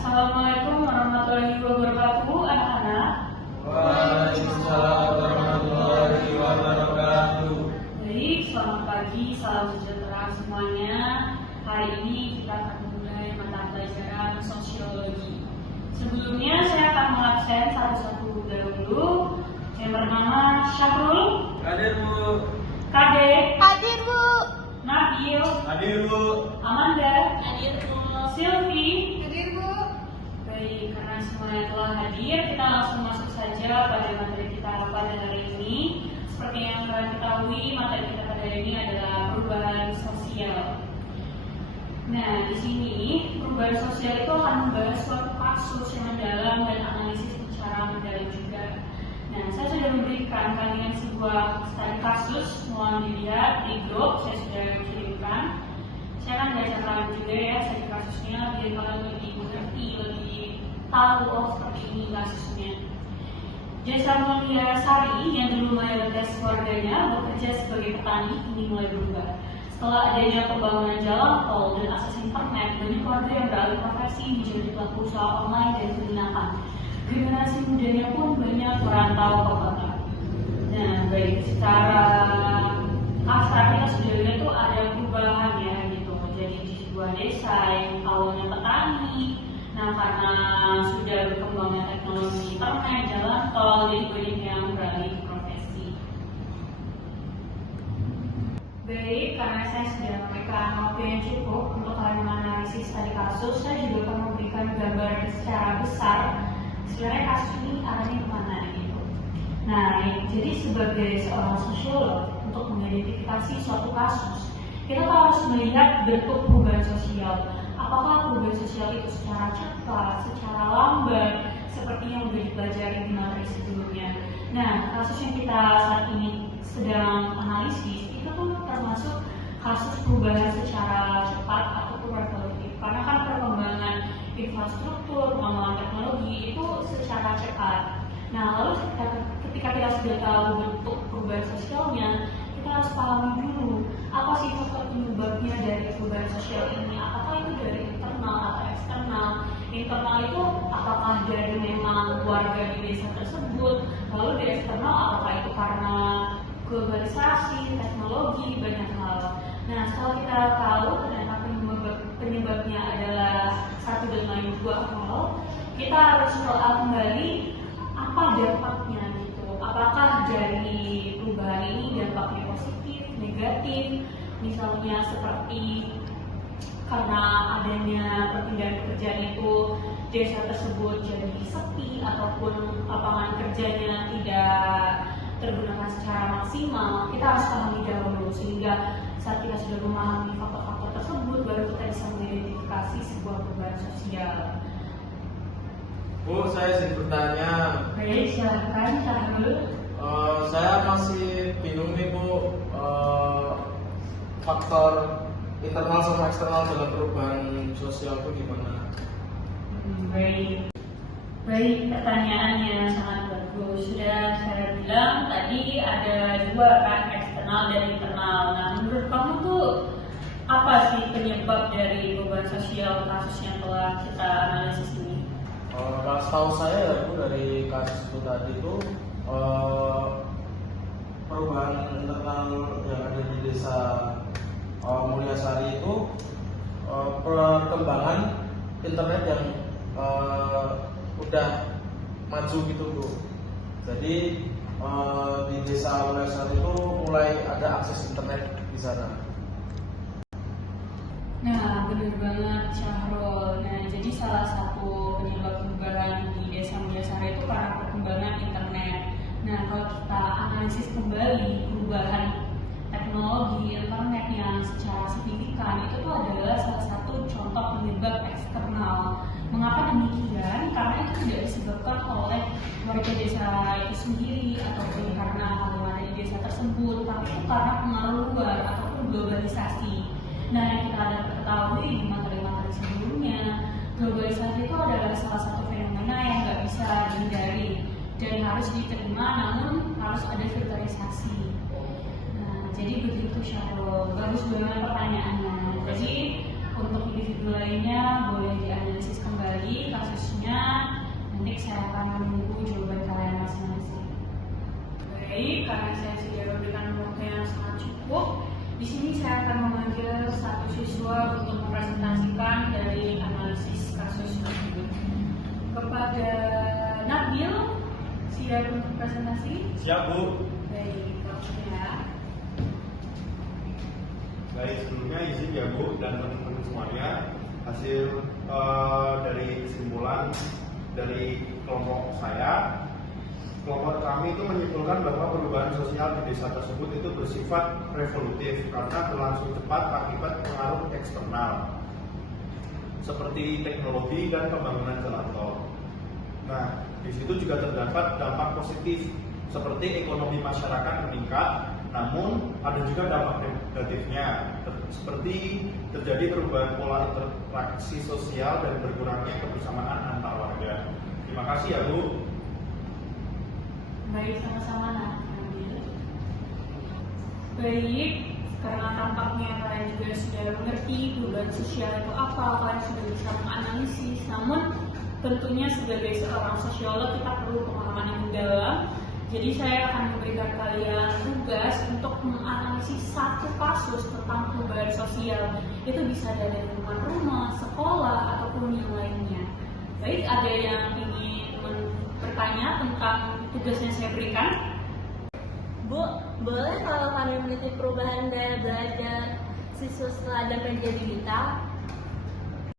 Assalamualaikum warahmatullahi wabarakatuh, anak-anak. Waalaikumsalam warahmatullahi wabarakatuh. Baik, selamat pagi, salam sejahtera semuanya. Hari ini kita akan memulai mata pelajaran sosiologi. Sebelumnya saya akan mengabsen satu-satu dahulu. Yang bernama Syahrul, Hadir Bu. Kade, Hadir Bu. Nabil, Hadir Bu. Amanda, Hadir Bu. Sylvie. Hadir Bu. Baik, karena semuanya telah hadir, kita langsung masuk saja pada materi kita pada hari ini. Seperti yang kalian ketahui, materi kita pada hari ini adalah perubahan sosial. Nah, di sini perubahan sosial itu akan membahas suatu kasus yang mendalam dan analisis secara mendalam juga. Nah, saya sudah memberikan kalian sebuah studi kasus, mohon dilihat di grup, saya sudah kirimkan. Saya akan bacakan juga ya studi kasusnya biar kalian lebih mengerti, lebih tahu seperti ini kasusnya. Desa Mulia Sari yang dulu mayoritas warganya bekerja sebagai petani kini mulai berubah. Setelah adanya pembangunan jalan tol dan akses internet, banyak warga yang beralih profesi menjadi pelaku usaha online dan penginapan. Generasi mudanya pun banyak merantau ke kota. Nah, baik, secara abstrak kita sudah lihat tuh ada perubahan ya gitu. Jadi di sebuah desa yang awalnya petani, nah karena sudah berkembangnya teknologi internet, jalan tol, jadi banyak yang beralih profesi. Baik, karena saya sudah memberikan waktu yang cukup untuk kalian menganalisis tadi kasus, saya juga akan memberikan gambar secara besar sebenarnya kasus ini arahnya kemana gitu. Nah, jadi sebagai seorang sosiolog untuk mengidentifikasi suatu kasus, kita harus melihat bentuk perubahan sosial. Apakah perubahan sosial itu secara cepat, secara lambat, seperti yang sudah dipelajari di materi sebelumnya. Nah, kasus yang kita saat ini sedang analisis itu tuh termasuk kasus perubahan secara cepat ataupun revolutif. Karena kan perkembangan infrastruktur, pengembangan teknologi itu secara cepat. Nah, lalu ketika kita sudah tahu bentuk perubahan sosialnya, kita harus pahami dulu apa sih faktor penyebabnya dari perubahan sosial ini. Apakah itu dari internal atau eksternal? Internal itu apakah dari memang warga di desa tersebut, lalu di eksternal apakah itu karena globalisasi, teknologi, banyak hal. Nah, setelah kita tahu ternyata penyebabnya adalah satu dan lain dua hal, kita harus menelaah kembali apa dampaknya gitu. Apakah dari perubahan ini dampaknya positif, negatif, misalnya seperti karena adanya perpindahan pekerjaan itu desa tersebut jadi sepi ataupun lapangan kerjanya tidak tergunakan secara maksimal. Kita harus pahami dahulu sehingga saat kita sudah memahami faktor-faktor tersebut baru kita bisa mengidentifikasi sebuah perubahan sosial. Bu, saya izin bertanya. Baik, silahkan Syahrul. Saya masih bingung nih Bu, faktor internal sama eksternal dalam perubahan sosial itu gimana? Baik, pertanyaannya sangat bagus. Sudah saya bilang tadi ada dua kan, eksternal dan internal. Nah, menurut kamu tuh apa sih penyebab dari perubahan sosial kasus yang telah kita analisis ini? Kalau setahu saya ya Bu, dari kasus itu tadi itu perubahan internal yang ada di desa Mulyasari itu perkembangan internet yang udah maju gitu Bu. Jadi di desa Mulyasari itu mulai ada akses internet di sana. Nah, benar banget Syahrul. Nah, jadi salah satu penyebab perubahan di desa Mulyasari itu karena perkembangan internet. Nah, kalau kita analisis kembali perubahan teknologi internet yang secara signifikan itu tuh adalah salah satu contoh penyebab eksternal. Mengapa demikian? Karena itu tidak disebabkan oleh warga desa itu sendiri ataupun karena hal yang ada di desa tersebut, tapi itu karena pengaruh luar ataupun globalisasi. Nah, yang kita ada ketahui di materi-materi sebelumnya, globalisasi itu adalah salah satu fenomena yang nggak bisa dihindari dan harus diterima, namun harus ada filterisasi. Nah, jadi begitu Syahrul, bagus banget pertanyaannya. Jadi untuk individu lainnya boleh dianalisis kembali akan menunggu jawaban kalian masing-masing. Baik, karena saya sudah memberikan waktu yang sangat cukup, di sini saya akan memanggil satu siswa untuk mempresentasikan dari analisis kasus tersebut. Kepada Nabil, siap untuk presentasi? Siap, Bu. Baik, ya. Baik, sebelumnya izin ya Bu dan teman-teman semuanya, hasil dari kesimpulan dari kelompok saya, kelompok kami itu menyimpulkan bahwa perubahan sosial di desa tersebut itu bersifat revolutif karena berlangsung cepat akibat pengaruh eksternal seperti teknologi dan pembangunan jalan tol. Nah, di situ juga terdapat dampak positif seperti ekonomi masyarakat meningkat, namun ada juga dampak negatifnya seperti terjadi perubahan pola interaksi sosial dan berkurangnya kebersamaan antar warga. Terima kasih ya Bu. Baik, sama-sama Nabil. Baik, karena tampaknya kalian juga sudah mengerti perubahan sosial itu apa, kalian sudah bisa menganalisis. Namun tentunya sebagai seorang sosiolog kita perlu pemahaman yang mendalam. Jadi saya akan memberikan kalian tugas untuk menganalisis satu kasus tentang perubahan sosial. Itu bisa dari lingkungan rumah, sekolah, ataupun yang lainnya. Baik, ada yang ingin bertanya tentang tugas yang saya berikan? Bu, boleh kalau kami meneliti perubahan gaya belajar siswa setelah ada media digital?